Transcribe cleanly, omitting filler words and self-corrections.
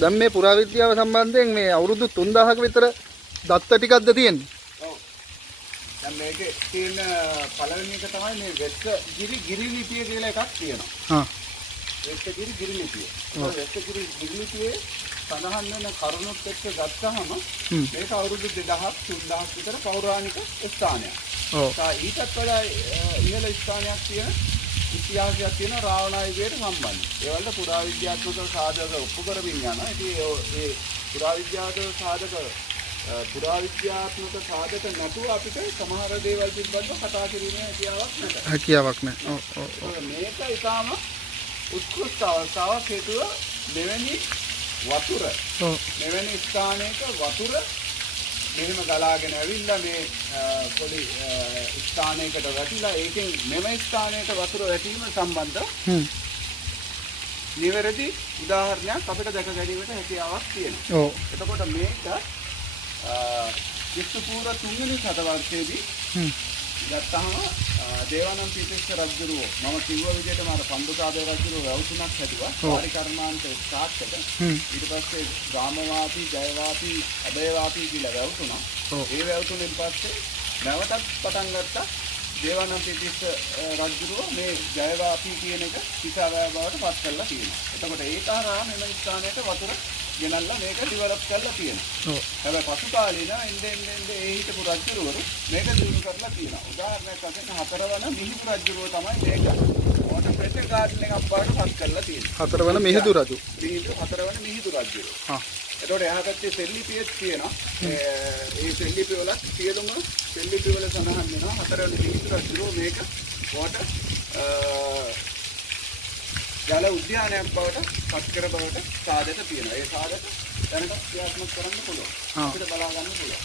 දැන් මේ පුරාවිද්‍යාව සම්බන්ධයෙන් මේ අවුරුදු 3000ක විතර දත්ත ටිකක්ද තියෙන්නේ. ඔව්. දැන් මේකේ තියෙන පළවෙනි එක තමයි මේ වෙස්සගිරි ගිරිලිපිය කියලා එකක් තියෙනවා. හා. වෙස්සගිරි ගිරිලිපිය. වෙස්සගිරි ගිරිලිපියේ සඳහන් වෙන කරුණුත් එක්ක ගත්තාම මේක අවුරුදු 2000ක් 3000ක් විතර පෞරාණික ස්ථානයක්. ඔව්. ඊටත් වඩා ඉහළ ස්ථානයක් තියෙන ඉතිහාසයක් තියෙන රාවණායුගයට සම්බන්ධ. ඒ වල පුරාවිද්‍යාත්මක සාධක ඔප්පු කරමින් යනවා. ඉතින් ඒ පුරාවිද්‍යාත්මක සාධක නැතුව අපිට සමහර දේවල් පිළිබඳව කතා කිරීමේ හැකියාවක් නැහැ. ඔව්. මේක ඊටාම උත්කෘෂ්ඨ අවස්ථාවක් හේතුව මෙවැනි වතුර මෙවැනි ස්ථානයක වතුර මෙහෙම ගලාගෙන ඇවිල්ලා මේ පොඩි ස්ථානයකට වැටිලා ඒකෙන් මෙම ස්ථානයට වතුර වැටීම සම්බන්ධ නිවැරදි උදාහරණයක් අපිට දැක ගැනීමට හැකියාවක් තියෙනවා. ඔව්. එතකොට මේක ක්‍රිස්තුපූර්ව 3 වෙනි ශතවර්ෂයේදී ගත්තාම දේවානම්පියතිස්ස රජුරෝ මම කිව්ව විදිහටම අර පණ්ඩුකාභය රජුරෝ වැවුතුණක් හැදුවා. පරිකර්මාන්ත ස්ථාප්තක. ඊට පස්සේ ගාමවාපි, ජයවාපි, අබේවාපි කියලා වැවුතුණා. ඒ වැවුතුණෙන් පස්සේ නැවතත් පටන් ගත්තා දේවානම්පියතිස්ස රජුරෝ මේ ජයවාපි කියන එක පිටාවැය බවට පත් කරලා තියෙනවා. එතකොට ඒක හරහා මෙම ස්ථානයට වතුර ගෙනල්ලා මේක ඩෙවලොප් කරලා තියෙනවා. හැබැයි පසු කාලේන එන්නේ ඒ හිටපු රජුරවරු මේක දිනු කරලා තියෙනවා. උදාහරණයක් වශයෙන් හතරවන මිහිඳු රජුරෝ තමයි මේක වෝටර් ප්‍රෙෂර් ගාඩන් එකක් බවට පත් කරලා තියෙන්නේ. හතරවන මිහිඳු රජු. හතරවන මිහිඳු රජුරෝ. එතකොට එහා පැත්තේ සෙල්ලිපියෙත් තියෙනවා. ඒ සෙල්ලිපි වල සියලුම සෙල්ලිපි වල සඳහන් වෙනවා හතරවන මිහිඳු රජුරෝ මේක වෝටර් ජල උද්‍යානයක් බවට පත් කර බවට සාධක තියෙනවා. ඒ සාධක දැනට ක්‍රියාත්මක කරන්න පුළුවන්. අපිට බලා ගන්න පුළුවන්.